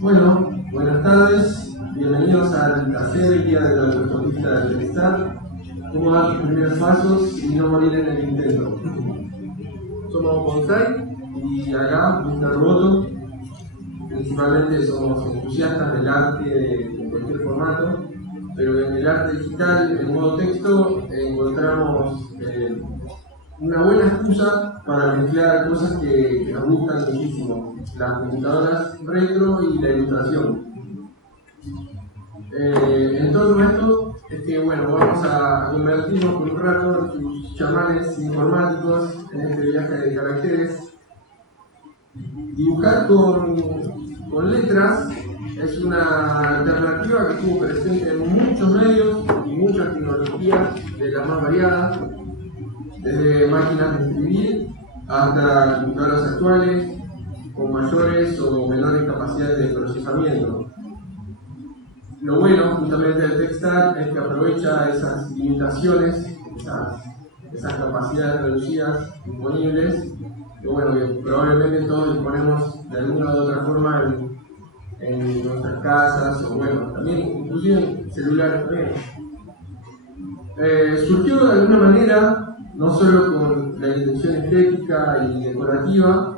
Bueno, buenas tardes, bienvenidos al taller guía de la autostopista del bienestar. Cómo dar tus primeros pasos y no morir en el intento. Somos Bonsai y acá, Mr. Roboto, principalmente somos entusiastas del arte en cualquier formato, pero en el arte digital, en modo texto, encontramos una buena excusa para mezclar cosas que nos gustan muchísimo, las computadoras retro y la ilustración. En torno a esto es que vamos a convertirnos por un rato en sus chamanes informáticos en este viaje de caracteres. Dibujar con letras es una alternativa que estuvo presente en muchos medios y muchas tecnologías de las más variadas, desde máquinas de escribir hasta computadoras actuales con mayores o menores capacidades de procesamiento. Lo bueno justamente del TechStart es que aprovecha esas limitaciones, esas capacidades reducidas disponibles, que probablemente todos disponemos de alguna u otra forma en nuestras casas, o también inclusive en celulares también. Surgió de alguna manera, no solo con la intención estética y decorativa,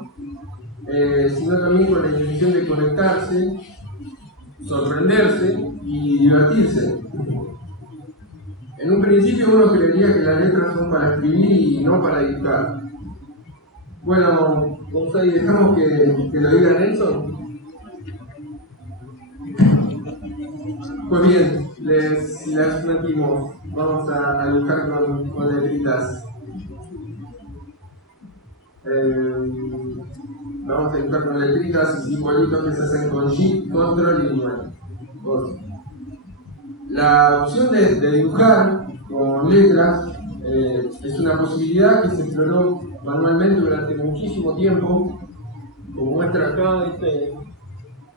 sino también con la intención de conectarse, sorprenderse y divertirse. En un principio uno creería que las letras son para escribir y no para dibujar. Bueno, Gonzalo, dejamos que lo diga Nelson. Pues bien, les metimos, vamos a dibujar con letritas. Vamos a dibujar con letritas y simbolitos que se hacen con Shift, Control y 9. La opción de dibujar con letras es una posibilidad que se exploró manualmente durante muchísimo tiempo, como muestra acá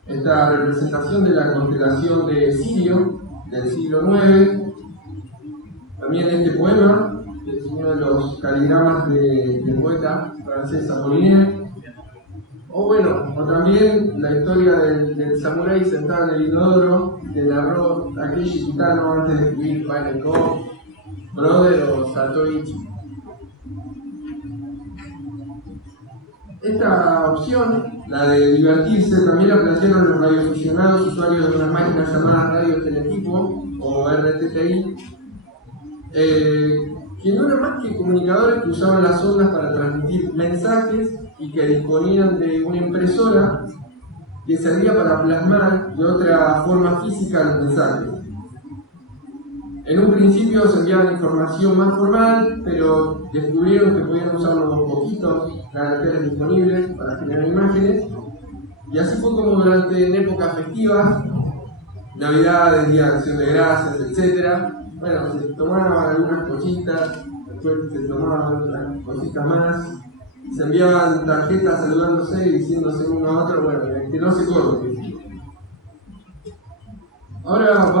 esta representación de la constelación de Sirio del siglo IX, también este poema, que es uno de los caligramas del poeta francés Apollinaire, o también la historia del samurái sentado en el inodoro que narró Takeshi Kitano antes de escribir Final Call, Brother o Satoichi. Esta opción, la de divertirse, también la plantearon los radioaficionados usuarios de unas máquinas llamadas Radio Teletipo o RTTI, que no eran más que comunicadores que usaban las ondas para transmitir mensajes y que disponían de una impresora que servía para plasmar de otra forma física los mensajes. En un principio se enviaba información más formal, pero descubrieron que podían usar los poquitos caracteres disponibles para generar imágenes, y así fue como durante épocas festivas, Navidades, Día de Acción de Gracias, etc., se tomaban algunas cositas, después se tomaban otras cositas más, se enviaban tarjetas saludándose y diciéndose uno a otro, que no se corte. Ahora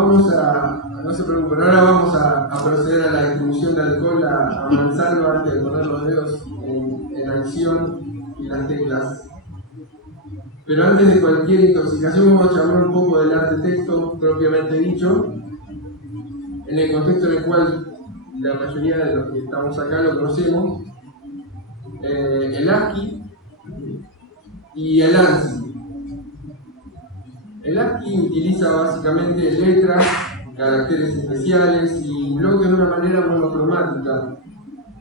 no se preocupen, ahora vamos a proceder a la distribución de alcohol a mansalva antes de poner los dedos en acción y las teclas. Pero antes de cualquier intoxicación vamos a hablar un poco del arte-texto propiamente dicho, en el contexto en el cual la mayoría de los que estamos acá lo conocemos, el ASCII y el ANSI. El ASCII utiliza básicamente letras, caracteres especiales y bloques de una manera monocromática,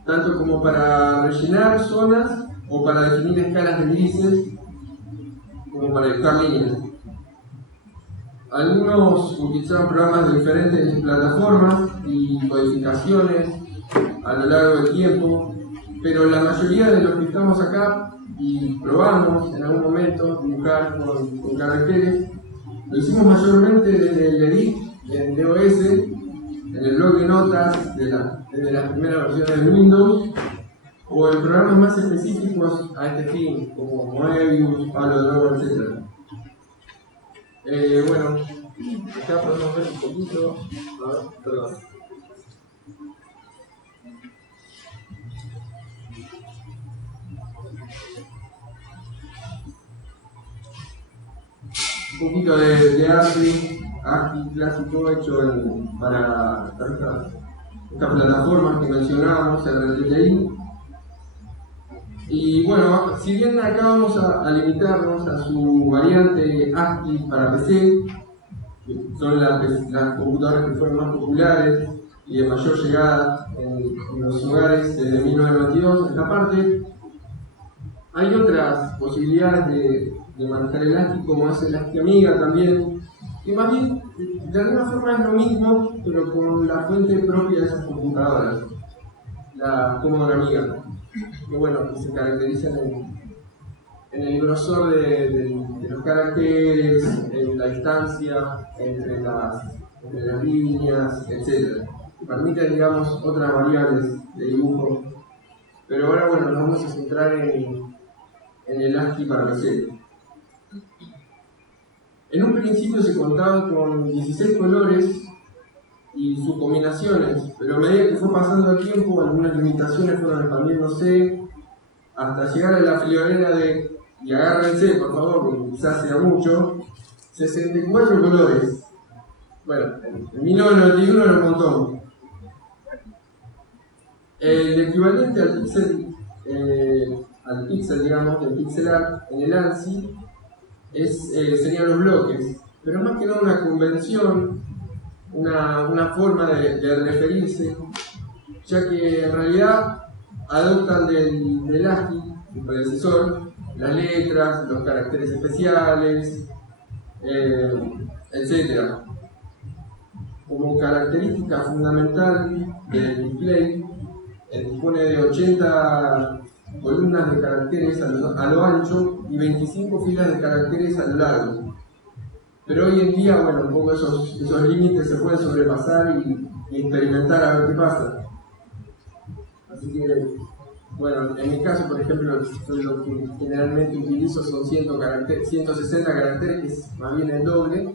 tanto como para rellenar zonas o para definir escalas de grises, como para dibujar líneas. Algunos utilizaron programas de diferentes plataformas y codificaciones a lo largo del tiempo, pero la mayoría de los que estamos acá y probamos en algún momento dibujar con caracteres, lo hicimos mayormente desde el edit en DOS, en el blog de notas desde las primeras versiones de Windows, o en programas más específicos a este fin, como Moebius, Palo de Lobo, etc. Acá podemos ver un poquito. Perdón. un poquito de ASCII clásico hecho para estas plataformas que mencionábamos, RTTI. Y bueno, si bien acá vamos a limitarnos a su variante ASCII para PC, que son las computadoras que fueron más populares y de mayor llegada en los hogares desde 1992 en esta parte, hay otras posibilidades de manejar el ASCII, como es el ASCII Amiga también, que más bien de alguna forma es lo mismo, pero con la fuente propia de esas computadoras, la Commodore Amiga, que bueno, que se caracterizan en el grosor de los caracteres, en la distancia entre las líneas, etc. Permite, digamos, otras variables de dibujo, pero ahora bueno, nos vamos a centrar en el ASCII para PC. En un principio se contaban con 16 colores y sus combinaciones, pero a medida que fue pasando el tiempo, algunas limitaciones fueron expandiéndose hasta llegar a la friolera de, y agárrense por favor, porque quizás sea mucho, 64 colores. Bueno, en 1991 era un montón. El equivalente al pixel, digamos, del pixel art en el ANSI serían los bloques, pero más que nada una convención, una forma de referirse, ya que en realidad adoptan del ASCII, su predecesor, las letras, los caracteres especiales, etc. Como característica fundamental del display, dispone de 80 columnas de caracteres a lo ancho y 25 filas de caracteres a lo largo. Pero hoy en día, bueno, un poco esos límites se pueden sobrepasar y experimentar a ver qué pasa. Así que, bueno, en mi caso, por ejemplo, yo lo que generalmente utilizo son 160 caracteres, que es más bien el doble,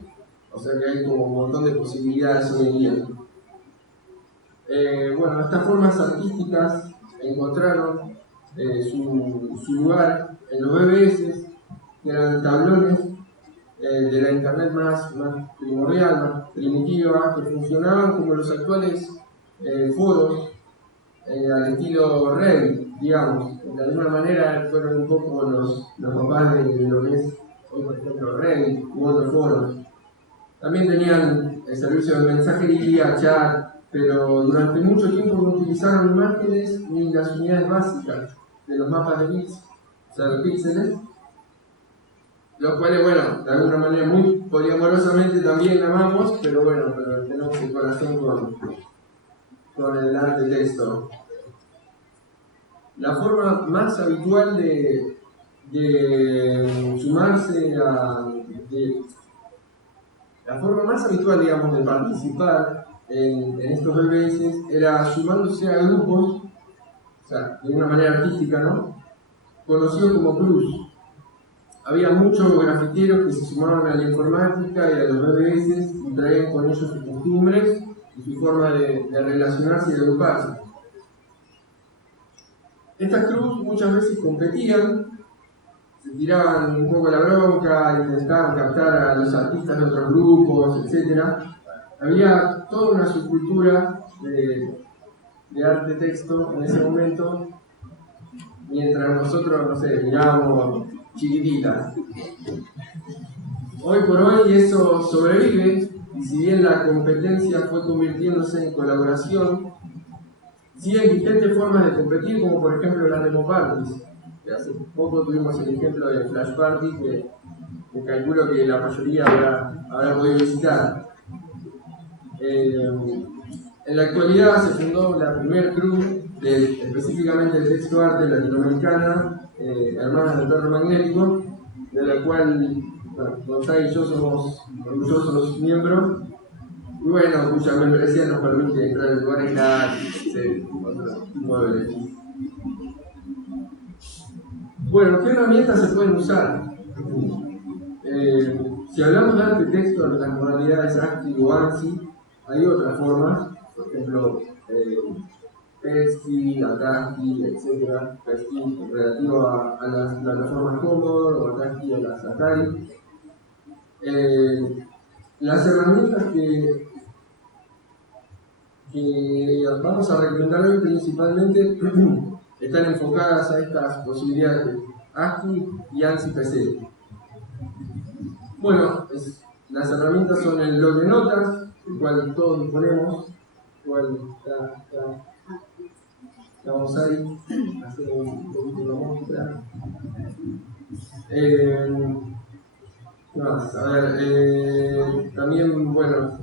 o sea que hay como un montón de posibilidades hoy en día. Bueno, estas formas artísticas encontraron su lugar en los BBS, que eran tablones de la internet más primordial, más primitiva, que funcionaban como los actuales foros al estilo Reddit, digamos. De alguna manera fueron un poco los papás de lo que es hoy, por ejemplo, Reddit u otros foros. También tenían el servicio de mensajería, chat, pero durante mucho tiempo no utilizaron imágenes ni las unidades básicas de los mapas de bits, o sea, los píxeles, los cuales, bueno, de alguna manera muy poliamorosamente también amamos, pero bueno, pero tenemos el corazón con el arte texto. La forma más habitual de sumarse la forma más habitual, digamos, de participar en estos BBS era sumándose a grupos, o sea, de una manera artística, ¿no? Conocidos como cruz. Había muchos grafiteros que se sumaban a la informática y a los BBS y traían con ellos sus costumbres y su forma de relacionarse y de agruparse. Estas cruz muchas veces competían, se tiraban un poco la bronca, intentaban captar a los artistas de otros grupos, etc. Había toda una subcultura de arte texto en ese momento, mientras nosotros, no sé, mirábamos chiquititas. Hoy por hoy eso sobrevive, y si bien la competencia fue convirtiéndose en colaboración, siguen vigentes formas de competir, como por ejemplo las demo parties. Hace poco tuvimos el ejemplo de Flash Party, que calculo que la mayoría habrá podido visitar. En la actualidad se fundó la primer crew específicamente de texto arte latinoamericana, Hermanas del Perro Magnético, de la cual Gonzalo y yo somos orgullosos miembros, y bueno, cuya membresía nos permite entrar en lugares gratis, otro tipo de beneficios. Bueno, ¿qué herramientas se pueden usar? Si hablamos de arte texto en las modalidades ASCII o ANSI, hay otras formas, por ejemplo, PETSCI, ATASCII, etc. PETSCI relativo a las plataformas Commodore o ATASCII a las Atari. Las herramientas que vamos a recomendar hoy principalmente están enfocadas a estas posibilidades de ASCII y ANSI-PC. Bueno, las herramientas son el blog de notas, el cual todos disponemos, el cual vamos ahí, hacer un poquito de muestra. ¿Qué más? A ver, también, bueno,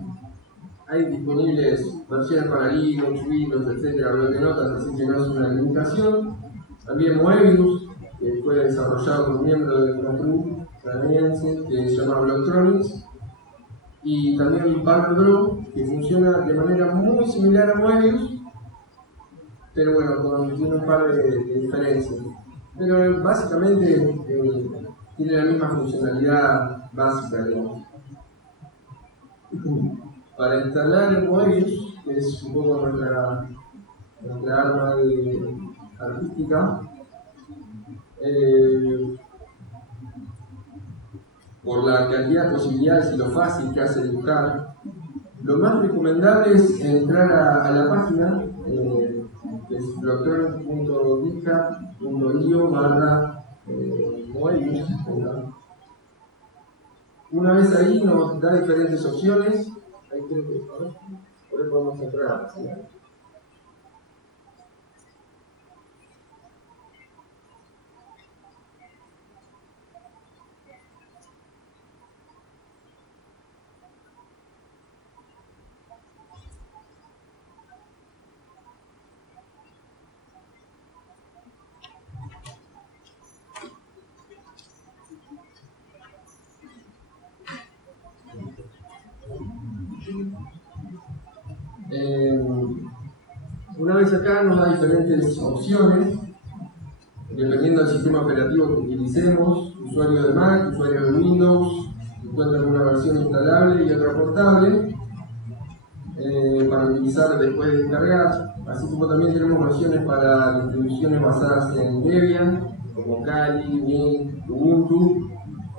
hay disponibles versiones para Linux, Windows, etcétera, blog de notas, así que no es una limitación. También Moebius, que fue desarrollado por un miembro de una crew canadiense que se llama Blocktronics. Y también Barbro, que funciona de manera muy similar a Moebius, pero bueno, tiene un par de diferencias. Pero básicamente tiene la misma funcionalidad básica, digamos. Para instalar el Moebius, que es un poco nuestra arma artística, por la cantidad de posibilidades y lo fácil que hace dibujar, lo más recomendable es entrar a la página, que es blockchain.github.io/Moebius. Una vez ahí nos da diferentes opciones. Ahí creo que por ahí podemos entrar. ¿Sí? Una vez acá nos da diferentes opciones, dependiendo del sistema operativo que utilicemos: usuario de Mac, usuario de Windows, encuentran una versión instalable y otra portable, para utilizar después de descargar, así como también tenemos versiones para distribuciones basadas en Debian, como Kali, Mint, Ubuntu,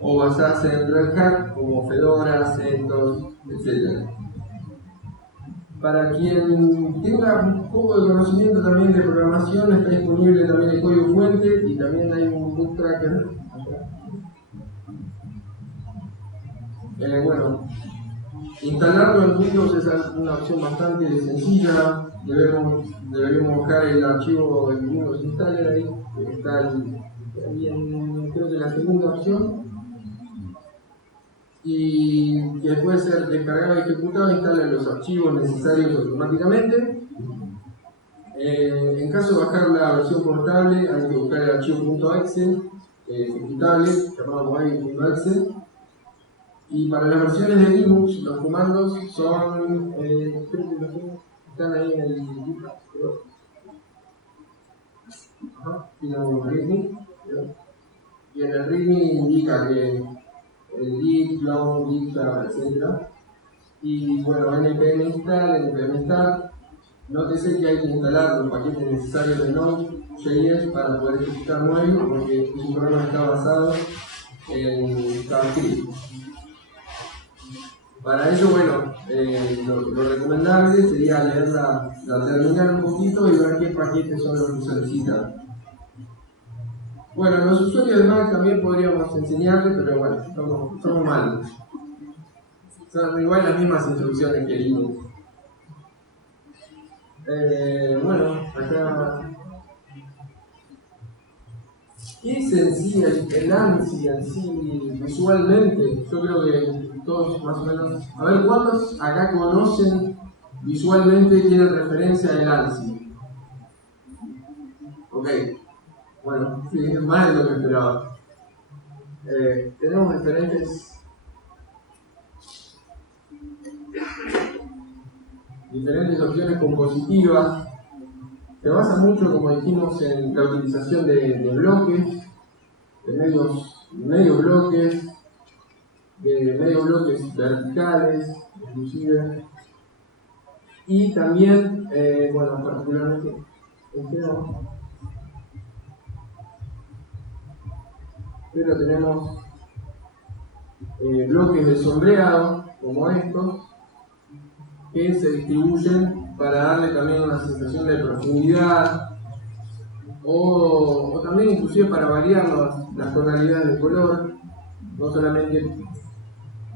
o basadas en Red Hat, como Fedora, CentOS, etc. Para quien tenga un poco de conocimiento también de programación, está disponible también el código fuente y también hay un boot tracker. Bueno, instalarlo en Windows es una opción bastante sencilla. Deberíamos buscar el archivo del Windows Installer ahí, que está ahí creo que la segunda opción. Y que puede ser descargado y ejecutado, instala los archivos necesarios automáticamente. En caso de bajar la versión portable, hay que buscar el archivo .exe ejecutable, llamado mobile.exe. Y para las versiones de Linux, los comandos son, creo que están ahí en el GitHub, creo. Ajá, y en el README indica que el git, clone, git, etc. Y bueno, npm install, npm start. Nótese que hay que instalar los paquetes necesarios de Node.js para poder ejecutar Moebius, porque es un programa que está basado en JavaScript. Para ello, bueno, lo recomendable sería leer la terminal un poquito y ver qué paquetes son los que solicitan. Bueno, los usuarios de Mac también podríamos enseñarles, pero bueno, somos malos. Son igual las mismas instrucciones que Linux. Bueno, acá. ¿Qué es en sí el ANSI en sí visualmente? Yo creo que todos más o menos. A ver, ¿cuántos acá conocen visualmente, tienen referencia al ANSI? Ok, bueno, sí, es más de lo que esperaba. Tenemos diferentes opciones compositivas. Se basa mucho, como dijimos, en la utilización de bloques, de medios bloques, de medios bloques verticales, inclusive. Y también, bueno, particularmente, pero tenemos bloques de sombreado como estos que se distribuyen para darle también una sensación de profundidad o también inclusive para variar las tonalidades de color, no solamente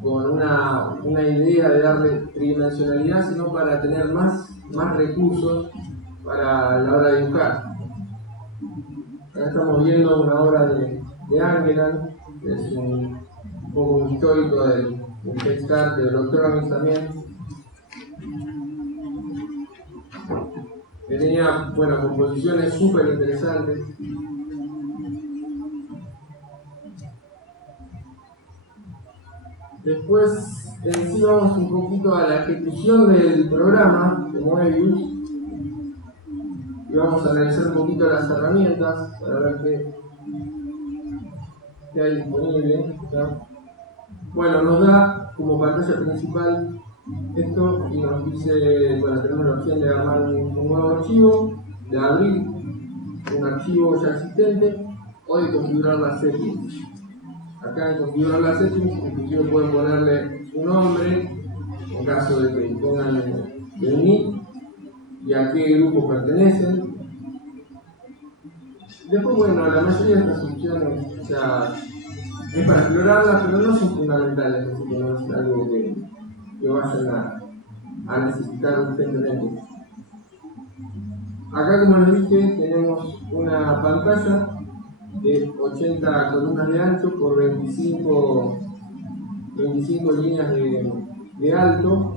con una idea de darle tridimensionalidad, sino para tener más recursos para la hora de dibujar. Acá estamos viendo una obra de Angeland, que es un poco un histórico del text art, de Electronics también, que tenía composiciones súper interesantes. Después, en sí vamos un poquito a la ejecución del programa de Moebius y vamos a analizar un poquito las herramientas para ver qué hay disponible, ¿ya? Bueno, nos da como pantalla principal esto y nos dice, tenemos la opción de armar un nuevo archivo, de abrir un archivo ya existente o de configurar las settings. Acá en configurar las settings, inclusive pueden ponerle un nombre, en caso de que pongan el nick y a qué grupo pertenecen. Después, la mayoría de estas opciones, es para explorarlas, pero no son fundamentales, así que no es algo que vayan a necesitar urgentemente. Acá, como les dije, tenemos una pantalla de 80 columnas de ancho por 25 líneas de alto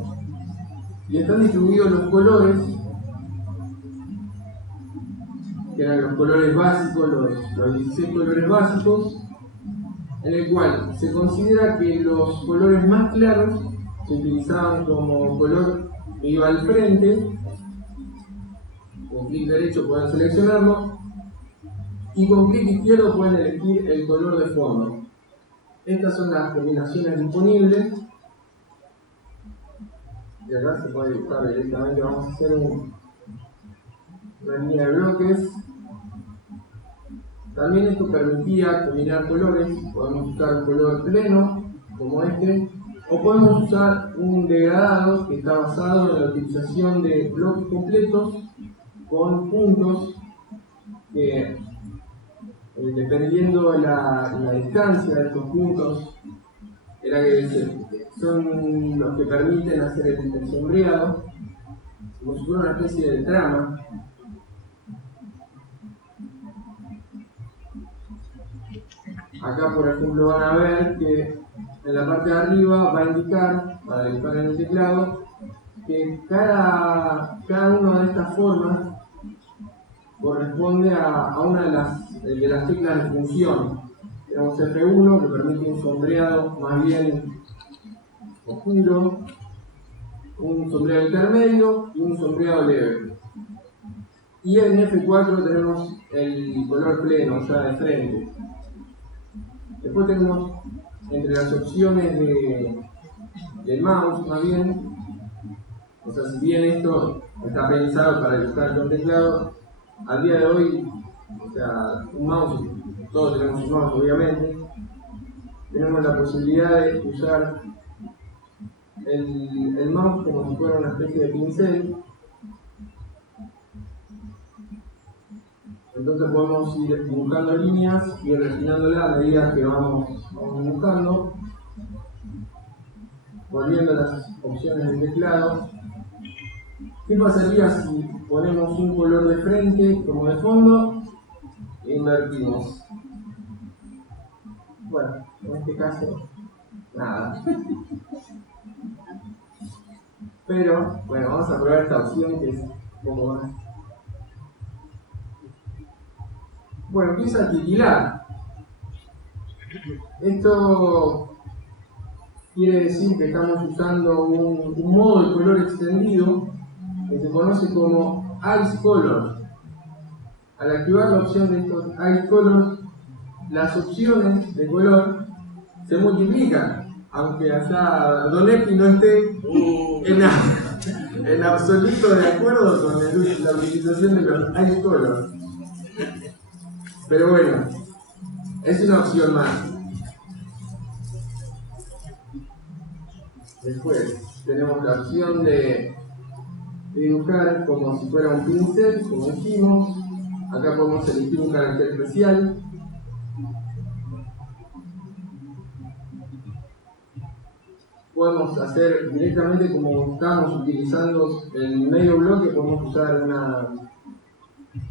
y están distribuidos los colores, que eran los colores básicos, los 16 colores básicos, en el cual se considera que los colores más claros se utilizaban como color que iba al frente. Con clic derecho pueden seleccionarlo y con clic izquierdo pueden elegir el color de fondo. Estas son las combinaciones disponibles y acá se puede dibujar directamente. Vamos a hacer una línea de bloques. También esto permitía combinar colores. Podemos usar un color pleno como este, o podemos usar un degradado que está basado en la utilización de bloques completos con puntos que, dependiendo la distancia de estos puntos, son los que permiten hacer el sombreado, como si fuera una especie de trama. Acá, por ejemplo, van a ver que en la parte de arriba va a indicar, para dibujar en el teclado, que cada una de estas formas corresponde a una de las teclas de función. Tenemos F1, que permite un sombreado más bien oscuro, un sombreado intermedio y un sombreado leve. Y en F4 tenemos el color pleno, ya de frente. Después tenemos entre las opciones del mouse, más bien, si bien esto está pensado para dibujar con teclado, al día de hoy, un mouse, todos tenemos un mouse obviamente, tenemos la posibilidad de usar el mouse como si fuera una especie de pincel. Entonces podemos ir dibujando líneas y refinándolas a medida que vamos dibujando, volviendo a las opciones del teclado. ¿Qué pasaría si ponemos un color de frente como de fondo e invertimos? Bueno, en este caso, nada. Pero, vamos a probar esta opción que es un poco más. Bueno, empieza a titilar. Esto quiere decir que estamos usando un modo de color extendido que se conoce como Ice Color. Al activar la opción de estos Ice Color, las opciones de color se multiplican, aunque allá Don Epi no esté en absoluto de acuerdo con la utilización de los Ice Color. Pero bueno, es una opción más. Después tenemos la opción de dibujar como si fuera un pincel, como dijimos. Acá podemos elegir un carácter especial. Podemos hacer directamente como estamos utilizando el medio bloque, podemos usar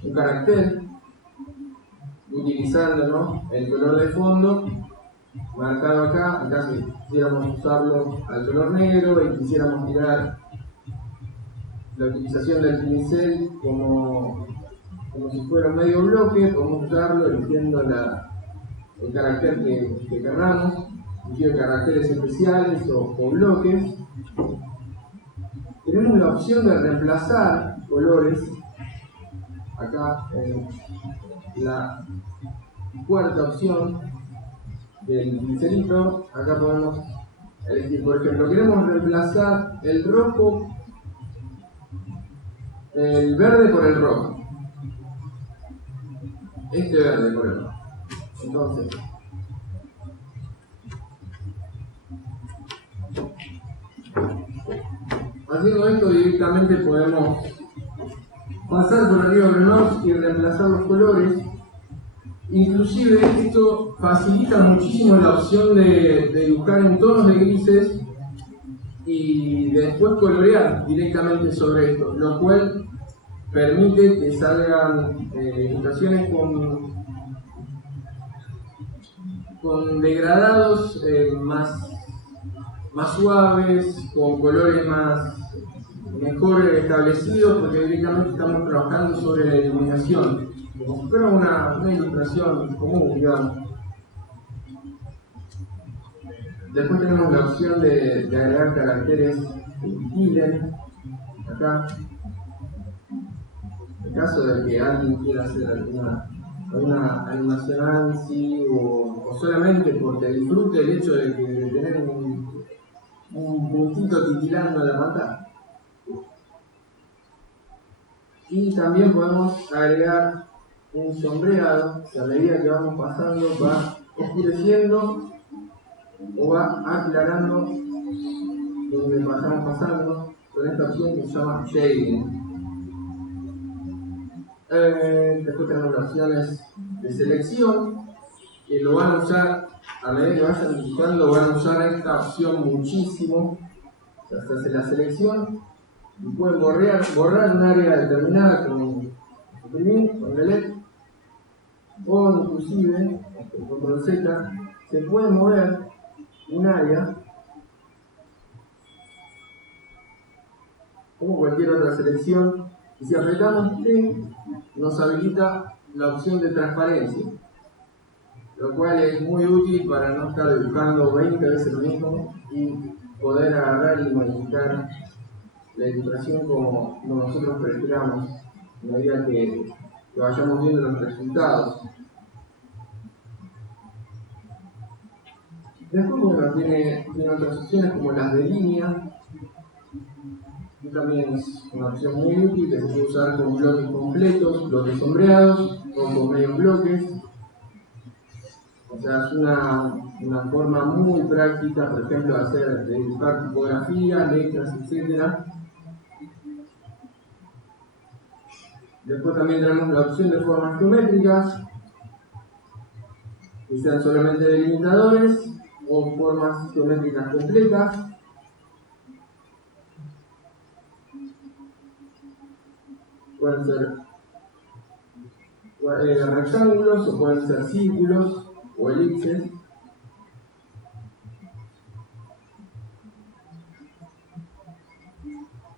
un carácter utilizando, ¿no?, el color de fondo marcado acá. Acá si quisiéramos usarlo al color negro y quisiéramos tirar la utilización del pincel como si fuera un medio bloque, podemos usarlo eligiendo el carácter que queramos, eligiendo caracteres especiales o bloques. Tenemos la opción de reemplazar colores acá en la cuarta opción del pincelito. Acá podemos elegir, por ejemplo, queremos reemplazar el rojo, el verde por el rojo, este verde por el rojo. Entonces, haciendo esto directamente podemos pasar por arriba del mouse y reemplazar los colores. Inclusive esto facilita muchísimo la opción de dibujar en tonos de grises y después colorear directamente sobre esto, lo cual permite que salgan ilustraciones con degradados más suaves, con colores mejor establecidos, porque directamente estamos trabajando sobre la iluminación, como si fuera una ilustración común, digamos. Después tenemos la opción de agregar caracteres que vigilen acá. En caso de que alguien quiera hacer alguna animación ANSI o solamente porque disfrute el hecho de tener un puntito titilando en la pantalla. Y también podemos agregar un sombreado que a medida que vamos pasando va oscureciendo o va aclarando donde vamos pasando con esta opción que se llama shading. Después tenemos las opciones de selección que lo van a usar a medida que vayan dibujando, van a usar esta opción muchísimo. O sea, se hace la selección y pueden borrar un área determinada con suprimir, con delete, o inclusive con control Z se puede mover un área como cualquier otra selección, y si apretamos T nos habilita la opción de transparencia, lo cual es muy útil para no estar dibujando 20 veces lo mismo y poder agarrar y modificar la ilustración como nosotros prefiramos a medida que vayamos viendo los resultados. Después, bueno, tiene otras opciones como las de línea, y también es una opción muy útil que se puede usar con bloques completos, bloques sombreados o con medios bloques. O sea, es una forma muy práctica, por ejemplo, de dibujar tipografía, letras, etc. Después también tenemos la opción de formas geométricas, que sean solamente delimitadores o formas geométricas completas. Pueden ser rectángulos o pueden ser círculos o elipses.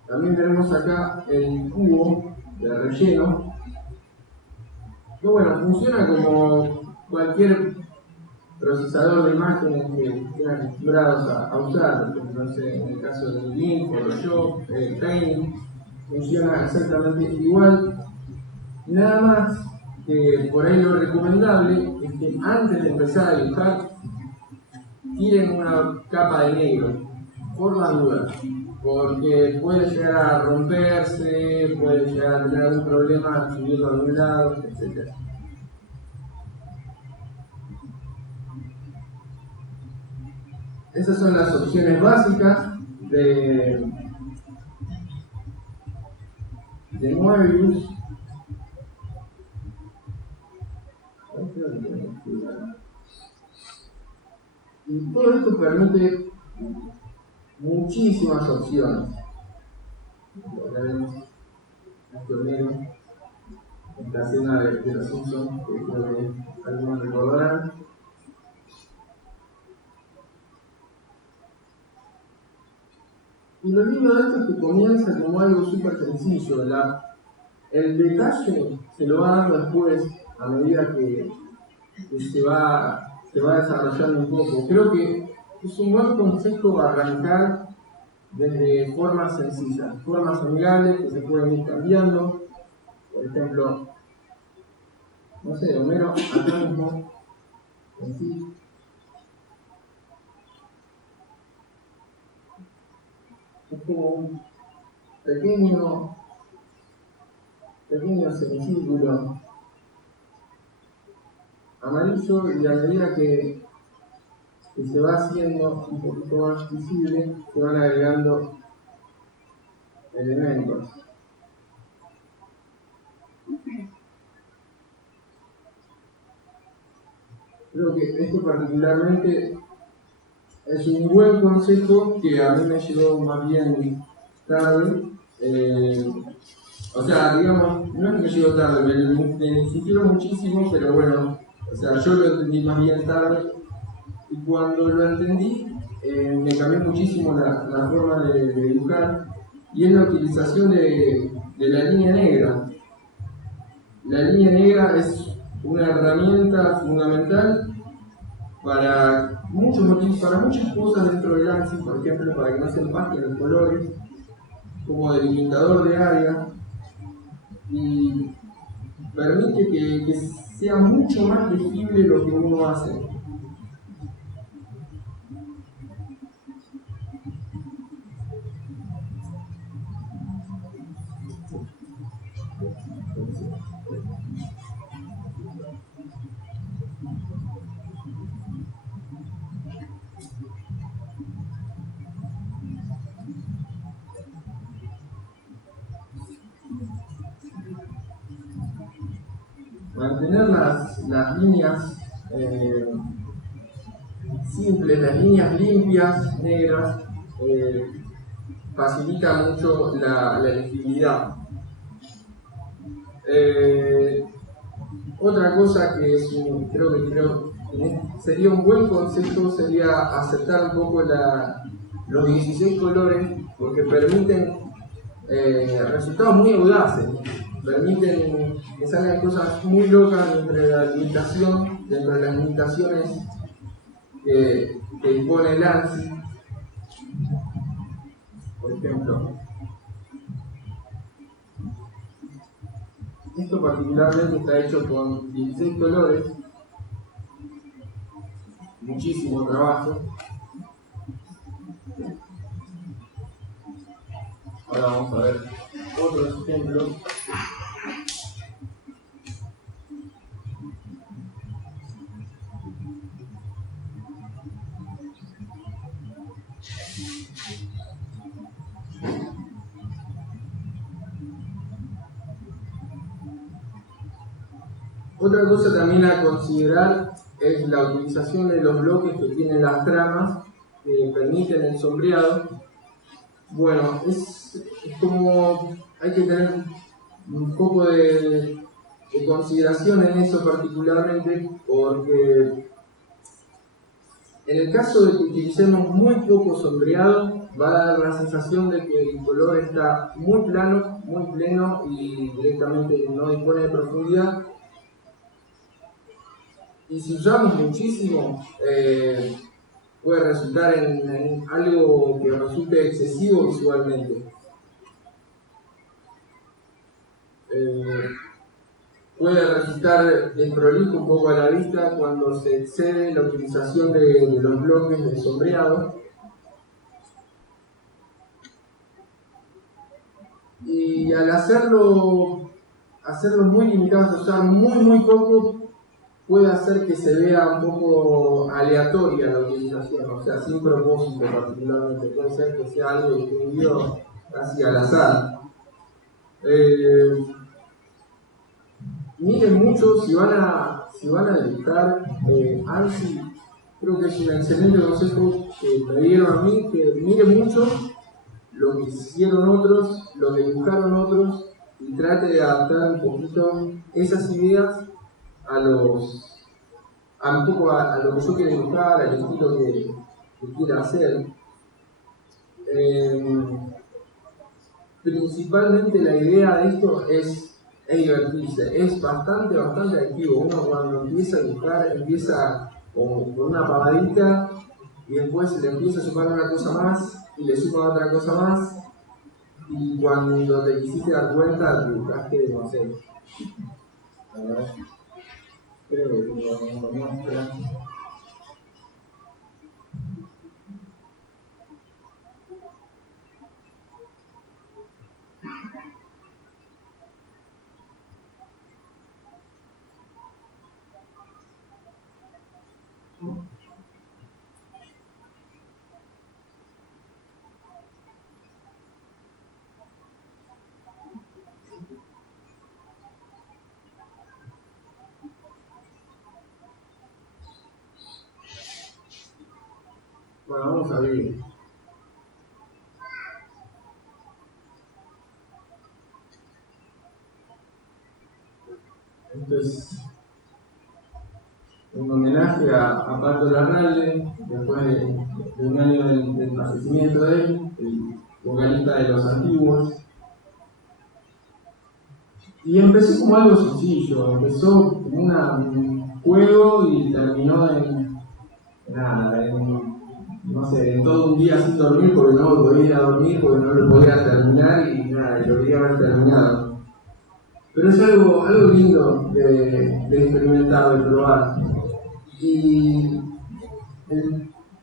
También tenemos acá el cubo de relleno, que bueno, funciona como cualquier procesador de imágenes que estén acostumbrados a usar. Por ejemplo, no sé, en el caso de GIMP, Photoshop, Paint, funciona exactamente igual. Nada más que por ahí lo recomendable es que antes de empezar a dibujar tiren una capa de negro, por la duda, porque puede llegar a romperse, puede llegar a tener algún problema al subirlo a algún lado, etc. Esas son las opciones básicas de Moebius. Y todo esto permite muchísimas opciones. Lo vemos esta escena de los Simpsons, que creo que algunos recordarán. Y lo lindo de esto es que comienza como algo súper sencillo. El detalle se lo va dando después, a medida que se va desarrollando un poco. Creo que es un buen consejo arrancar desde formas sencillas, formas amigables que se pueden ir cambiando. Por ejemplo, no sé, Homero acá mismo, así, es como un pequeño semicírculo amarillo, y a medida que se va haciendo un poquito más visible, se van agregando elementos. Creo que esto particularmente es un buen consejo que a mí me llegó más bien tarde. O sea, digamos, no es que me llegó tarde, me insistió muchísimo, pero bueno, o sea, yo lo entendí más bien tarde. Y cuando lo entendí, me cambió muchísimo la forma de dibujar, y es la utilización de la línea negra. La línea negra es una herramienta fundamental para muchos motivos, para muchas cosas dentro del ANSI, por ejemplo, para que no se empasquen los colores, como delimitador de área, y permite que sea mucho más legible lo que uno hace. Mantener las líneas simples, las líneas limpias, negras, facilita mucho la legibilidad. Otra cosa que creo que sería un buen consejo sería aceptar un poco los 16 colores, porque permiten resultados muy audaces, permiten que salgan cosas muy locas dentro de las limitaciones que impone el ANSI. Por ejemplo, esto particularmente está hecho con 16 colores, muchísimo trabajo. Ahora vamos a ver otros ejemplos. Otra cosa también a considerar es la utilización de los bloques que tienen las tramas que permiten el sombreado. Bueno, es como hay que tener un poco de consideración en eso particularmente, porque en el caso de que utilicemos muy poco sombreado, va a dar la sensación de que el color está muy plano, muy pleno y directamente no dispone de profundidad. Y si usamos muchísimo, puede resultar en algo que resulte excesivo visualmente. Puede resultar desprolijo un poco a la vista cuando se excede la utilización de los bloques de sombreado. Y al hacerlo muy limitado, usar muy poco, puede hacer que se vea un poco aleatoria la utilización, o sea, sin propósito particularmente. Puede ser que sea algo distribuido casi al azar. Miren mucho, si van a dibujar ANSI, creo que es un excelente consejo que me dieron a mí, que miren mucho lo que hicieron otros, lo que dibujaron otros, y trate de adaptar un poquito esas ideas a un poco a lo que yo quiero dibujar, al estilo que quiera hacer. Principalmente la idea de esto es divertirse, es bastante activo. Uno cuando empieza a dibujar, empieza con una pagadita y después se le empieza a sumar una cosa más y le suma otra cosa más, y cuando te quisiste dar cuenta dibujaste, no sé, a ver, creo que tengo una muestra. Bueno, vamos a ver. Esto es un homenaje a Pato Larralde, después de un año del fallecimiento de él, el vocalista de Los Antiguos. Y empezó como algo sencillo, empezó como un juego y terminó en nada, no sé, en todo un día sin dormir porque no podía ir a dormir, porque no lo podía terminar y nada, lo quería haber terminado. Pero es algo lindo de experimentar, de probar. Y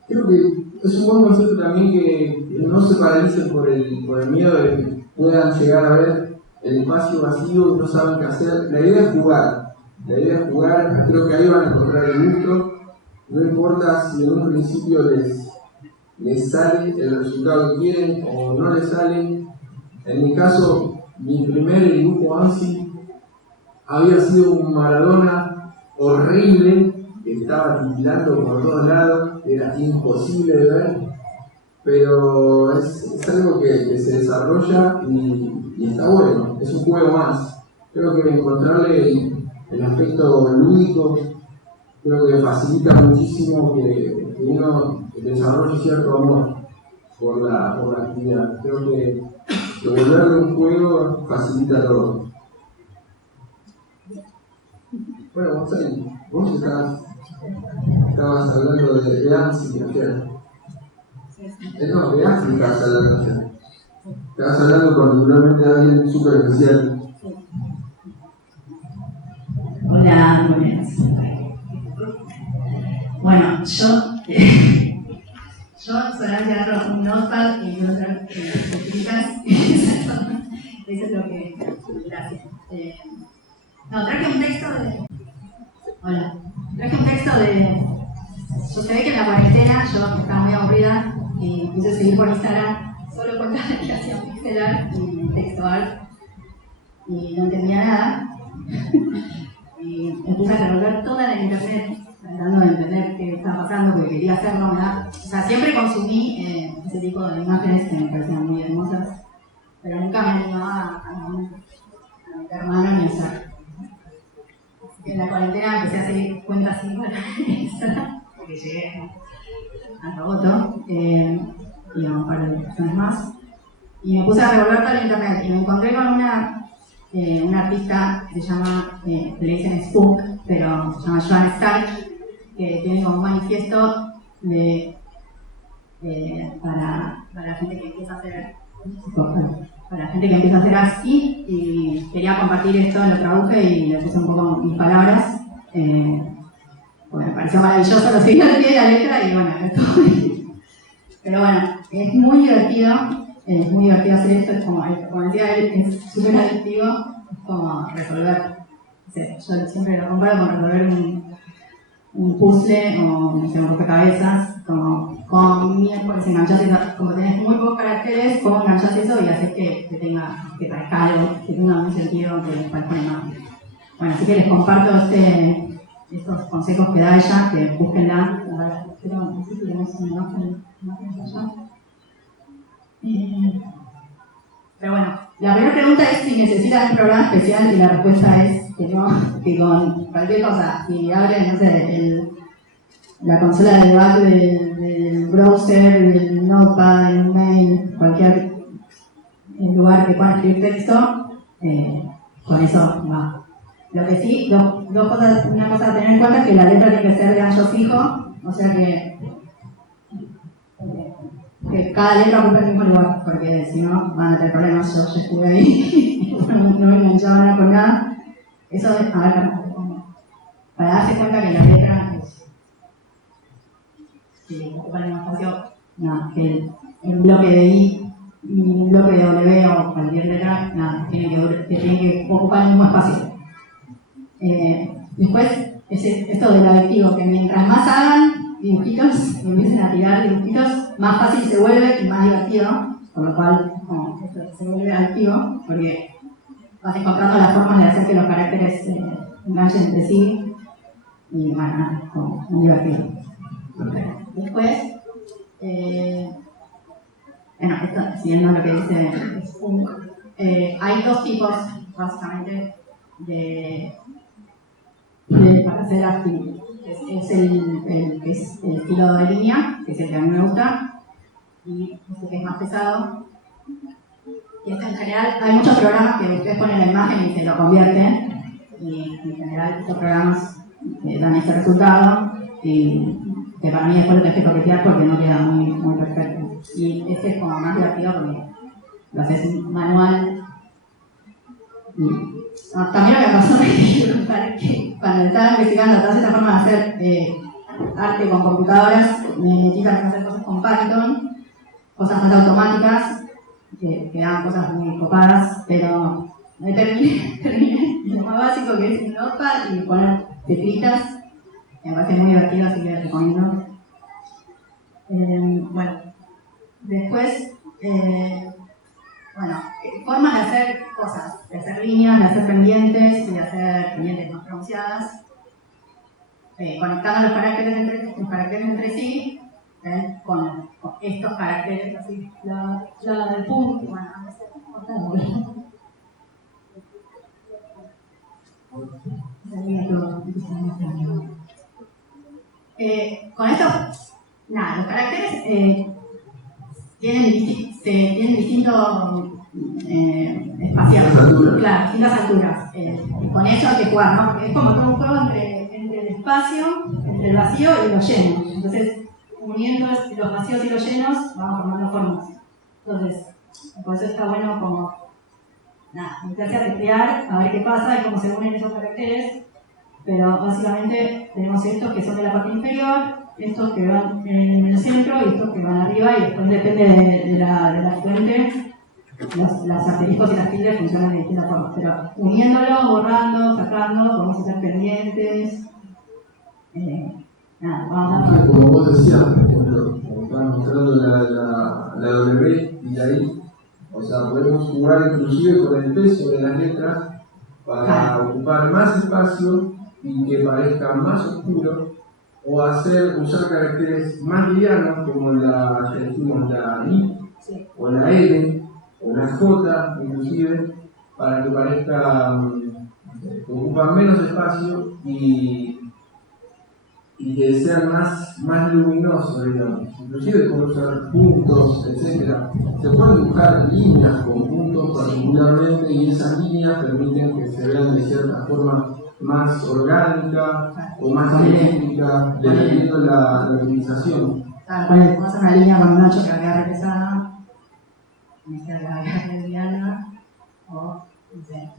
creo que es un buen concepto también que no se paralicen por el miedo de que puedan llegar a ver el espacio vacío y no saben qué hacer. La idea es jugar. Creo que ahí van a encontrar el gusto. No importa si en un principio les sale el resultado que quieren o no les sale. En mi caso, mi primer dibujo ANSI había sido un Maradona horrible, que estaba titilando por todos lados, era imposible de ver, pero es algo que se desarrolla y está bueno, es un juego más. Creo que encontrarle el aspecto lúdico, creo que facilita muchísimo que uno desarrolle cierto amor por la actividad. Creo que volverlo un juego facilita todo. Bueno, Gonzalo, vos estabas hablando de ANSI ayer. No, de África estabas hablando ayer. Estabas hablando particularmente de alguien súper especial. Hola, buenas. Bueno, yo solamente agarro un notepad y otras escritas. Eso es lo que. Gracias. Traje un texto de. Hola. Traje un texto de. Se ve que en la cuarentena yo estaba muy aburrida y puse a seguir por Instagram solo por la creación pixelar y texto art y no entendía nada. Y empecé a revolver toda la internet tratando de entender qué estaba pasando, porque quería hacerlo, ¿verdad? O sea, siempre consumí ese tipo de imágenes que me parecían muy hermosas, pero nunca me animaba a meter mano ni a hacer. En la cuarentena empecé a seguir cuentas así para Instagram, porque llegué a Roboto y a un par de personas más. Y me puse a revolver toda la internet y me encontré con una artista que se llama, le dicen Spunk, pero se llama Joan Stark, que tiene como un manifiesto para la gente que empieza a hacer así, y quería compartir esto, lo traduje y le puse un poco mis palabras. Bueno, me pareció maravilloso, lo seguí al pie de la letra y bueno, estoy. Pero bueno, es muy divertido hacer esto, es como decía él, es súper adictivo, es como resolver yo siempre lo comparo con resolver un puzzle o un rompecabezas, como pues enganchás eso, como tenés muy pocos caracteres, cómo enganchás eso y haces que parezca algo, que tenga un sentido, que parezca una imagen. Bueno, así que les comparto estos consejos que da ella, que búsquenla. Pero no sé si tenemos una imagen allá. Pero bueno, la primera pregunta es si necesitan un programa especial y la respuesta es que no, que con cualquier cosa, si abren, no sé, la consola de debug del browser, del notepad, del mail, cualquier lugar que puedan escribir texto, con eso va. Lo que sí, dos cosas, una cosa a tener en cuenta es que la letra tiene que ser de ancho fijo, o sea que cada letra ocupe el mismo lugar, porque si no van a tener problemas. Yo estuve ahí, no me enganchaba nada con nada. Eso es, a ver, para darse cuenta que la letra ocupa el mismo espacio, que el bloque de I y un bloque de W o cualquier letra, tiene que ocupar el mismo espacio. Después, esto del adjetivo, que mientras más hagan dibujitos y empiecen a tirar dibujitos, más fácil se vuelve y más divertido, por lo cual esto se vuelve adictivo, porque vas encontrando las formas de hacer que los caracteres enganchen entre sí y bueno, como muy divertido. Después, bueno, esto, siguiendo lo que dice Spunk, hay dos tipos básicamente para hacer actividad. Es el estilo de línea, que es el que a mí me gusta, y este que es más pesado. Y este en general, hay muchos programas que ustedes ponen la imagen y se lo convierten, y en general estos programas dan ese resultado, y que para mí después lo tenés que toquetear porque no queda muy perfecto. Y este es como más divertido porque lo haces manual. También lo que pasó es que cuando estaba investigando todas estas formas de hacer arte con computadoras, me metí a hacer cosas con Python, cosas más automáticas, que dan cosas muy copadas, pero me terminé lo más básico, que es un notepad y poner letritas. Me parece muy divertido, así que les recomiendo. Bueno, después, formas de hacer cosas, de hacer líneas, de hacer pendientes y de hacer pendientes más pronunciadas, conectando los caracteres entre sí, con estos caracteres así, la del punto, bueno, a veces con esto, nada, los caracteres tienen distintos espaciales, claro, distintas alturas. Y con eso hay que jugar, ¿no? Porque es como todo un juego entre el espacio, entre el vacío y lo lleno. Entonces, uniendo los vacíos y los llenos, vamos formando formas. Entonces, por eso está bueno como, meterse a teclear, a ver qué pasa y cómo se unen esos caracteres. Pero básicamente tenemos estos que son de la parte inferior, estos que van en el centro y estos que van arriba, y después depende de la fuente, los asteriscos y las tildes funcionan de distintas formas. Pero uniéndolos, borrando, sacando, podemos hacer pendientes. Vamos a... Como vos decías, por ejemplo, como estabas mostrando la W y la I, o sea, podemos jugar inclusive con el peso de las letras para ocupar más espacio y que parezca más oscuro, o usar caracteres más livianos como la I, o la L, o la J, inclusive, para que parezca que ocupan menos espacio y que sean más luminosos, digamos. Inclusive pueden usar puntos, etc. Se pueden dibujar líneas con puntos particularmente, y esas líneas permiten que se vean de cierta forma más orgánica o más eléctrica, dependiendo de la utilización. Vamos a hacer una línea con un 8 que va a quedar pesada, que va a quedar mediana, o no sé,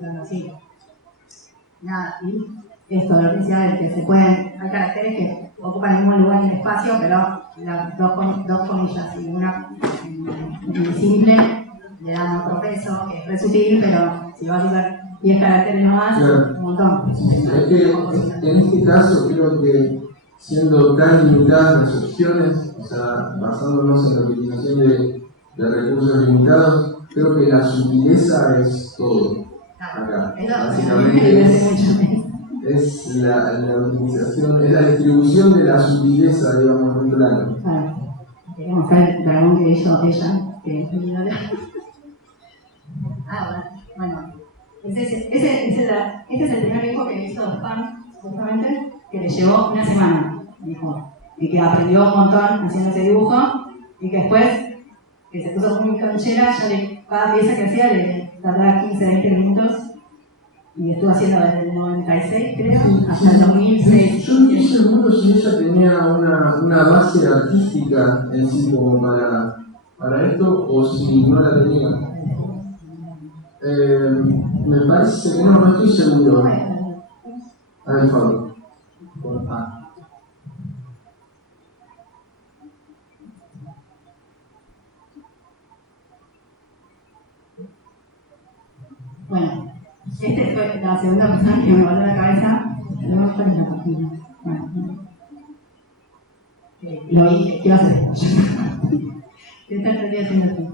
algo así. Nada, y esto, lo que decía, que se pueden, hay caracteres que ocupan el mismo lugar en el espacio, pero las dos comillas y una simple le dan otro peso, que es re sutil, pero si vas a usar 10 caracteres nomás, Claro. un montón. Es que en este caso creo que siendo tan limitadas las opciones, o sea, basándonos en la utilización de recursos limitados, creo que la sutileza es todo acá. Básicamente es la utilización, es la distribución de la sutileza, digamos, en un plano. Claro. Queremos buscar el dragón que hizo ella, que es mi idol. Bueno. Este es el primer dibujo que hizo Spam, justamente, que le llevó una semana, dijo, y que aprendió un montón haciendo ese dibujo, y que después, que se puso muy canchera, cada pieza que hacía le tardaba 15-20 minutos, y estuvo haciendo desde el 96, creo, hasta el 2006. Yo no estoy seguro si ella tenía una base artística en sí como para esto, o si no la tenía. Me parece que no estoy seguro. A ver, Pablo. Bueno, esta fue la segunda persona que me voló la cabeza. Luego fue en la página. Bueno, lo vi, ¿qué vas a hacer? ¿Qué estás todo el día haciendo esto?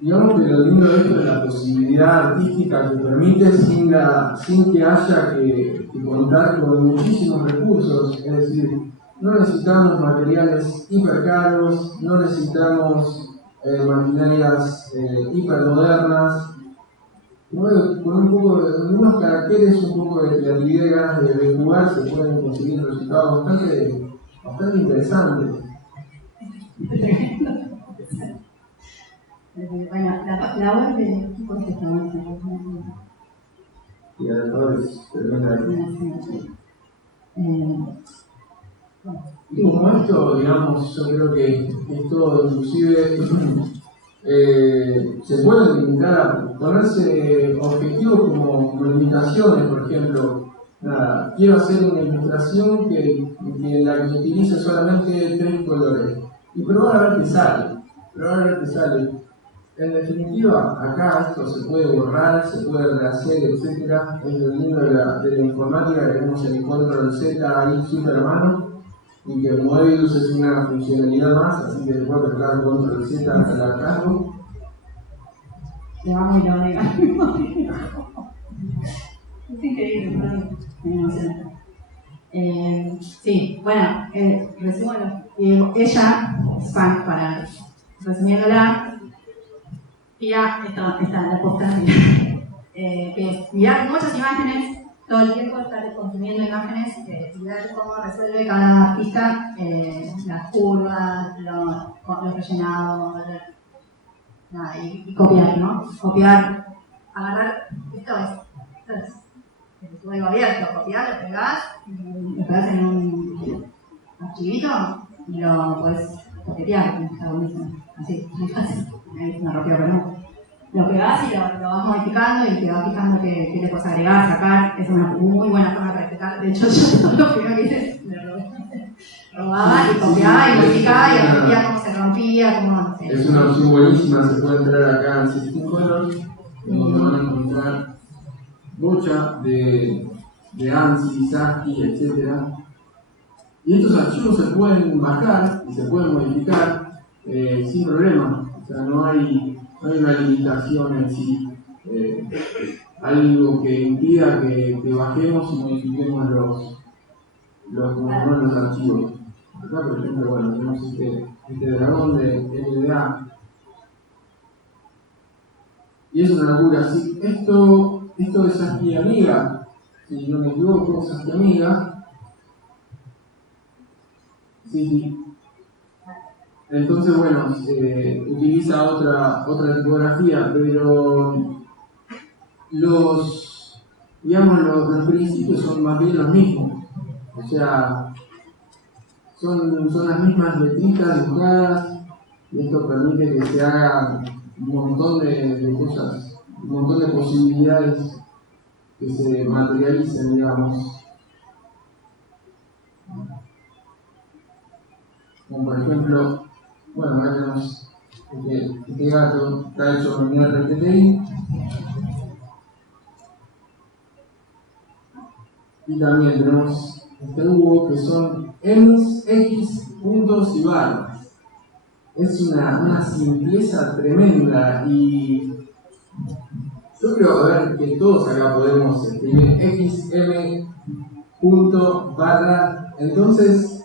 Digamos que lo lindo de esto es la posibilidad artística que permite sin que haya que contar con muchísimos recursos. Es decir, no necesitamos materiales hipercaros, no necesitamos maquinarias hipermodernas. Bueno, con unos caracteres, un poco de creatividad y ganas de jugar, se pueden conseguir resultados bastante interesantes. Bueno, la web de ¿cómo se llama? Y además es tremenda. Y como esto, digamos, yo creo que esto inclusive se puede limitar a ponerse objetivos como limitaciones, por ejemplo. Nada, quiero hacer una ilustración que la que utilice solamente 3 colores y probar a ver qué sale. En definitiva, acá esto se puede borrar, se puede rehacer, etc. Es lo lindo de la informática, que tenemos el control Z ahí súper a mano, y que Moebius es una funcionalidad más, así que se puede apretar control Z hasta el hartazgo. Te vamos y lo negamos. Es increíble, ¿no? Me emociona. Sí, bueno, resúmalo. Ella, Spam, para resumiéndola, ya está la posta, que es mirar muchas imágenes, todo el tiempo estar consumiendo imágenes y ver cómo resuelve cada artista las curvas, los rellenados, y copiar, ¿no? Copiar, agarrar, esto es el código abierto, copiar, lo pegás en un archivito y lo puedes copiar, está buenísimo, así, muy fácil, ahí es una rápida pregunta. Lo pegás y lo vas modificando y te vas fijando qué le puedes agregar, sacar, es una muy buena forma de practicar. De hecho, yo lo primero que hice robaba y copiaba y modificaba y aprendía cómo se rompía, cómo no sé. Es una opción buenísima, se puede entrar acá en System Colors, donde van a encontrar mucha de ANSI, SASCII, etc. Y estos archivos se pueden bajar y se pueden modificar sin problema. O sea, no hay una limitación en sí. Algo que impida que bajemos y modifiquemos los archivos. Acá, por ejemplo, bueno, tenemos este dragón de LDA. Y es una locura. Sí, esto es SASCII Amiga, si no me equivoco, SASCII Amiga. Sí. Entonces, bueno, utiliza otra tipografía, pero los principios son más bien los mismos. O sea, son las mismas letritas dibujadas, y esto permite que se haga un montón de cosas, un montón de posibilidades que se materialicen, digamos. Como por ejemplo, bueno, acá tenemos Este gato está hecho con RTTI. Y también tenemos este Hugo que son M's, X, puntos y barras. Es una simpleza tremenda y yo creo, a ver, que todos acá podemos escribir X, M, punto, barra. Entonces,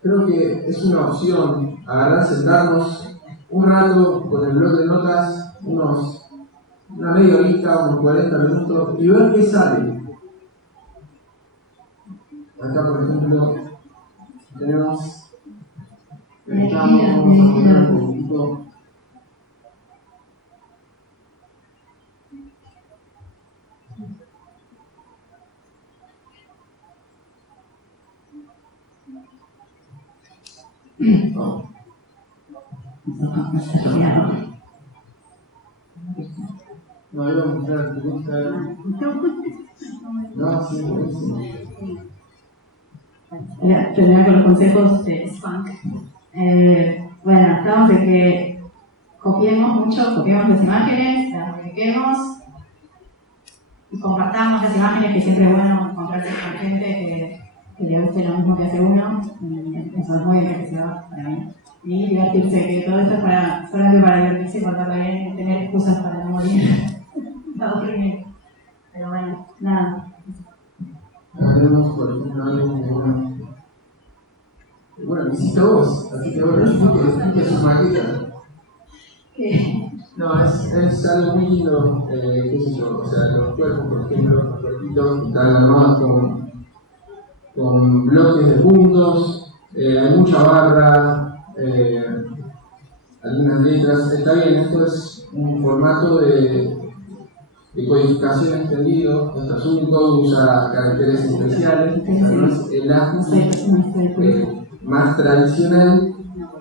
creo que es una opción agarrar, sentarnos un rato con el blog de notas, una media horita, unos 40 minutos y ver qué sale. Acá, por ejemplo, tenemos. Vamos a poner un poquito. No. No, iba a mostrar tu Instagram. No, sí, buenísimo. Terminar con los consejos de Spunk. Bueno, estamos de que copiemos las imágenes, las modifiquemos y compartamos las imágenes, que siempre es bueno encontrarse con gente que le guste lo mismo que hace uno, y eso es muy enriquecedor para mí. Y divertirse, que todo esto es solamente para divertirse y pasarla bien, y tener excusas para no morir. Pero bueno, nada. Tenemos, por ejemplo, algo que bueno, hiciste vos, así que bueno, explique su maqueta. No, es algo muy lindo, qué sé yo, o sea, los cuerpos, por ejemplo, los cuerpitos están armados con bloques de puntos, hay mucha barra, algunas letras. Está bien, esto es un formato de codificación extendido. Unicode usa caracteres especiales, no es el ASCII más tradicional,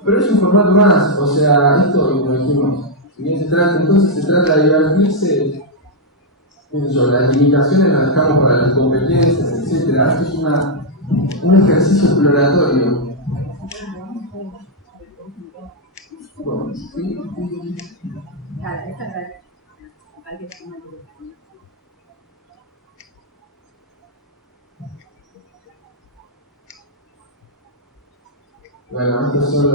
pero es un formato más. O sea, esto, como dijimos, si bien se trata de divertirse. Las limitaciones las dejamos para las competencias, etc. Esto es un ejercicio exploratorio. Bueno, ¿sí? Bueno, estos son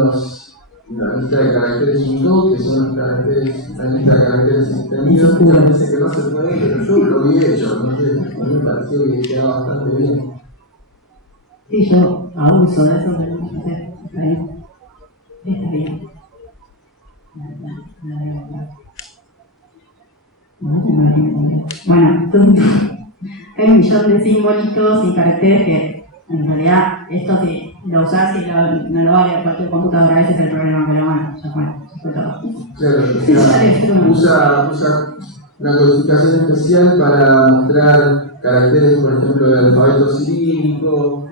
la lista de caracteres Unicode, que son la lista de caracteres extendidos. Muchas veces que no se puede, pero yo lo había hecho, no sé, a mí me pareció que quedaba bastante bien. Sí, yo abuso de eso, pero no sé, está bien. Está bien. Bueno, entonces hay un millón de simbolitos y caracteres que en realidad esto si lo usás y no lo vale cualquier computadora, ese es el problema, pero bueno, ya fue todo. Claro, usa una codificación especial para mostrar caracteres, por ejemplo, del alfabeto cirílico,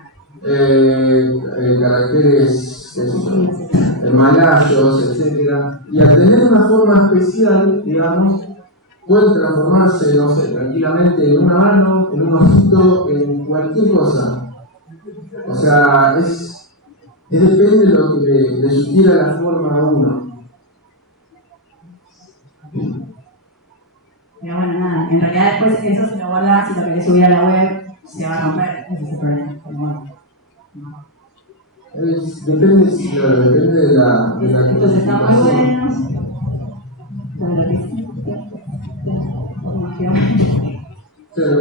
caracteres malayos, etc. Y al tener una forma especial, digamos, puede transformarse, no sé, tranquilamente en una mano, en un ojito, en cualquier cosa. O sea, depende de lo que le sugiera la forma a uno. Pero bueno, nada, en realidad después eso se lo guardas y lo querés subir a la web, se va a romper, ese es el problema. Pero bueno, no. Depende de la Estos están muy buenos. Claro,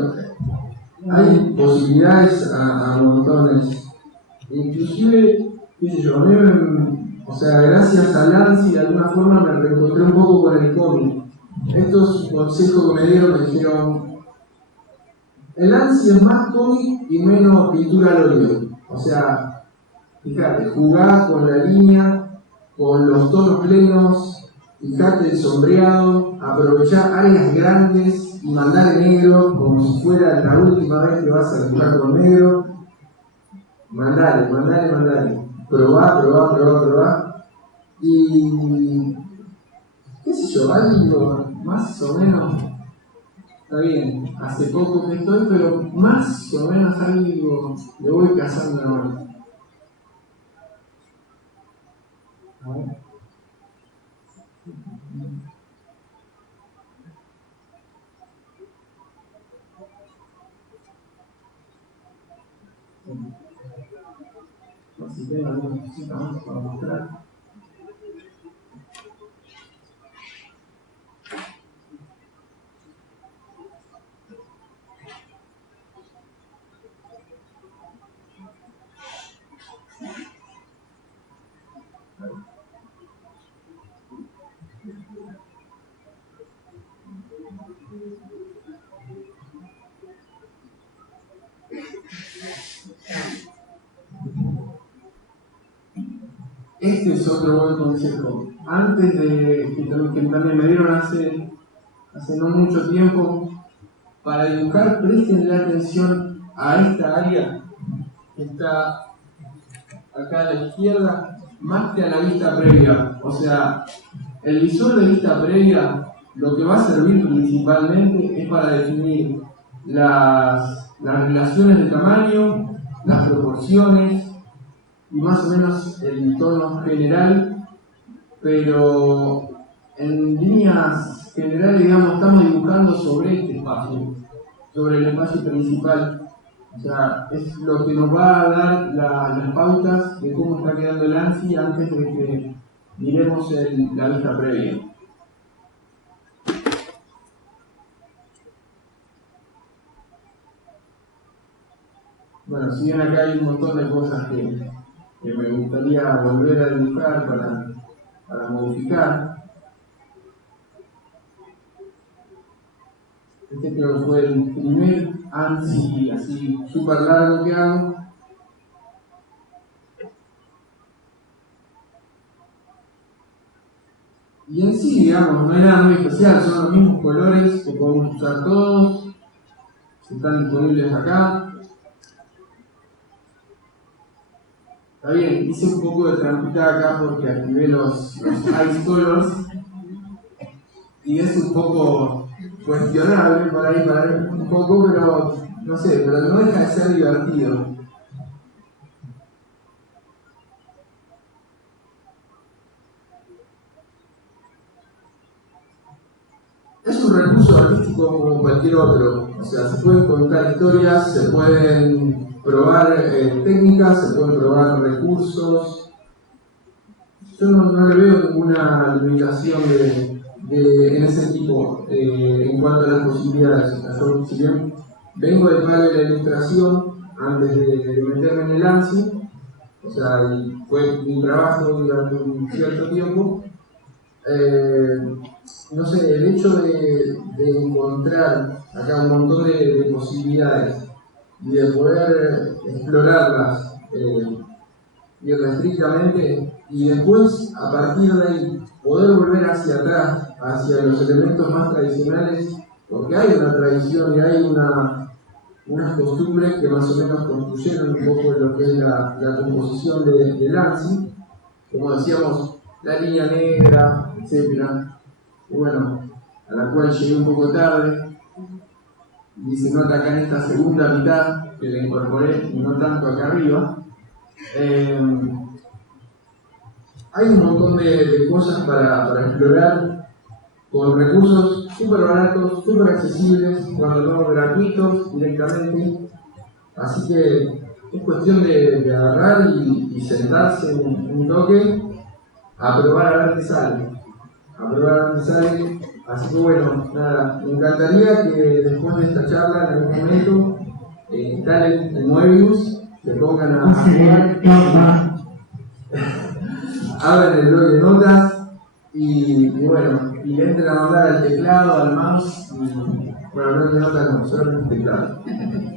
hay posibilidades a montones. Inclusive, qué sé yo, o sea, gracias a Lancy de alguna forma me reencontré un poco con el cómic. Estos consejos que me dieron me dijeron, el Lancy es más cómic y menos pintura al óleo. O sea, fíjate, jugá con la línea, con los tonos plenos, fíjate el sombreado, aprovechar áreas grandes y mandar en negro como si fuera la última vez que vas a dibujar con negro. Mandale. Probá. Y qué sé yo, algo más o menos, está bien, hace poco que estoy, pero más o menos algo le voy cazando la mano. A ver. si tengo alguna cosita más para mostrar. Este es otro buen consejo. Antes de que también me dieron hace no mucho tiempo, para dibujar, presten atención a esta área que está acá a la izquierda, más que a la vista previa. O sea, el visor de vista previa lo que va a servir principalmente es para definir las relaciones de tamaño, las proporciones y más o menos el tono general, pero en líneas generales, digamos, estamos dibujando sobre este espacio, sobre el espacio principal. O sea, es lo que nos va a dar las pautas de cómo está quedando el ANSI antes de que miremos la vista previa. Bueno, si bien acá hay un montón de cosas que me gustaría volver a dibujar para modificar, este creo que fue el primer ANSI así súper largo que hago. Y en sí, digamos, no hay nada muy especial, son los mismos colores que podemos usar todos, están disponibles acá. Está bien, hice un poco de trampita acá porque activé los Ice Colors y es un poco cuestionable por ahí, un poco, pero no sé, pero no deja de ser divertido. Es un recurso artístico como cualquier otro, o sea, se pueden contar historias, se pueden probar técnicas, se pueden probar recursos. Yo no le veo ninguna limitación en ese tipo en cuanto a las posibilidades. O sea, yo, si bien vengo del palo de la ilustración antes de meterme en el ANSI, o sea, y fue mi trabajo durante un cierto tiempo, no sé, el hecho de encontrar acá un montón de posibilidades y de poder explorarlas irrestrictamente y después a partir de ahí poder volver hacia atrás, hacia los elementos más tradicionales, porque hay una tradición y hay unas costumbres que más o menos construyeron un poco lo que es la composición del ANSI, como decíamos, la línea negra, etcétera, y bueno, a la cual llegué un poco tarde, y se nota acá en esta segunda mitad que la incorporé y no tanto acá arriba. Hay un montón de cosas para explorar con recursos súper baratos, súper accesibles, cuando no gratuitos directamente. Así que es cuestión de agarrar y sentarse un toque a probar a ver qué sale. Así que bueno, nada, me encantaría que después de esta charla en algún momento instalen el Moebius, se pongan a jugar, abran el blog de notas y bueno, y le entren a mandar al teclado, al mouse, bueno, el blog de notas no, solamente el teclado.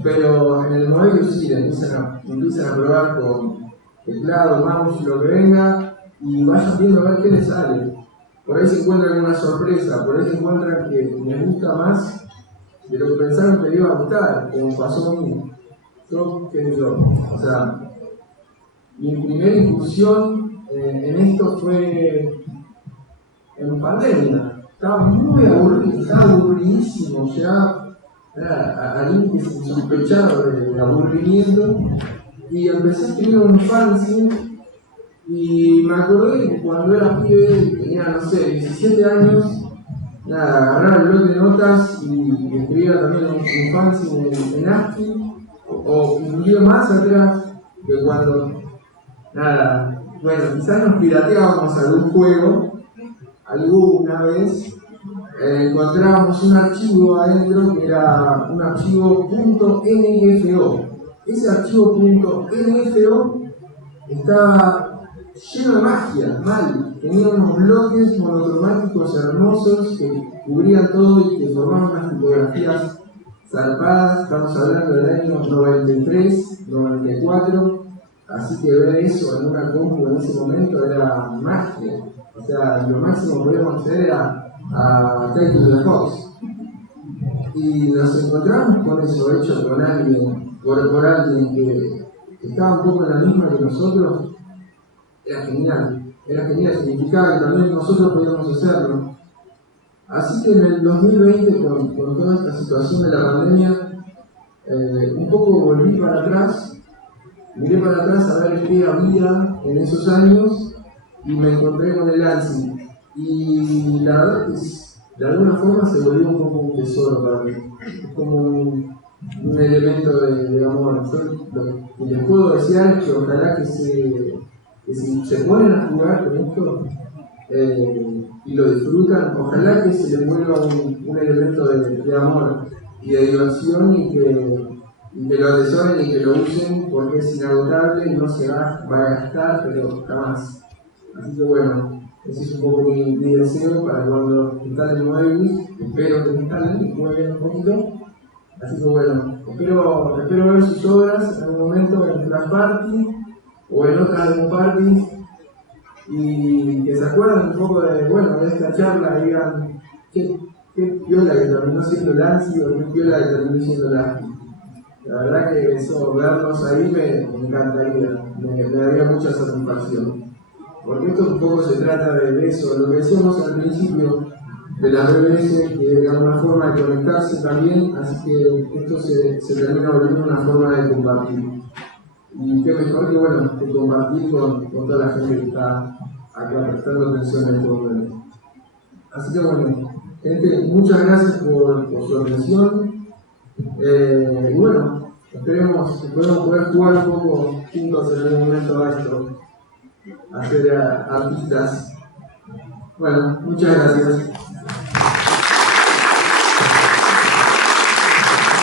Pero en el Moebius sí, empiezan a probar con teclado, mouse, lo que venga, y vayan viendo a ver qué les sale. Por ahí se encuentran alguna sorpresa, por ahí se encuentran que les gusta más de lo que pensaron que les iba a gustar, como pasó a mí. O sea, mi primera incursión en esto fue en pandemia. Estaba muy aburrido, estaba aburridísimo, ya al límite sospechado de aburrimiento, y empecé a escribir un fanzine. Y me acordé que cuando era pibe, tenía, no sé, 17 años, nada, agarraba el blog de notas y escribía también un fanzine en ASCII, o incluso más atrás, que cuando nada, bueno, quizás nos pirateábamos algún juego alguna vez, encontrábamos un archivo adentro que era un archivo .nfo. Ese archivo .nfo estaba lleno de magia, mal. Tenía unos bloques monocromáticos hermosos que cubrían todo y que formaban unas tipografías zarpadas. Estamos hablando del año 93, 94. Así que ver eso en una compu en ese momento era magia. O sea, lo máximo que podíamos hacer era a Take to the Fox. Y nos encontramos con eso hecho con alguien, por alguien que estaba un poco en la misma que nosotros. Era genial, significaba que también nosotros podíamos hacerlo. Así que en el 2020, con toda esta situación de la pandemia, un poco volví para atrás. Miré para atrás a ver qué había en esos años y me encontré con el ANSI. Y la verdad que de alguna forma se volvió un poco un tesoro para mí. Es como un elemento de amor. Yo lo que les puedo desear es que ojalá que si se ponen a jugar con esto y lo disfrutan, ojalá que se les vuelva un elemento de amor y de diversión y que lo atesoren y que lo usen porque es inagotable, no se va a gastar, pero jamás. Así que bueno, ese es un poco mi deseo para cuando instalen Moebius. Espero que instalen y jueguen un poquito. Así que bueno, espero ver sus obras en algún momento en Flash Party o en otras demo parties y que se acuerden un poco de esta charla y digan qué piola que terminó siendo Lancy o qué piola que terminó siendo Lancy. La verdad que eso, vernos ahí me encantaría, me daría mucha satisfacción. Porque esto un poco se trata de eso, lo que decíamos al principio de la BBS, que era una forma de conectarse también, así que esto se termina volviendo una forma de compartir. Y qué mejor que bueno, que compartir con toda la gente que está acá prestando atención en este momento. Así que bueno, gente, muchas gracias por su atención. Y bueno, esperemos que podamos poder jugar un poco juntos en algún momento a esto, a ser artistas. Bueno, muchas gracias.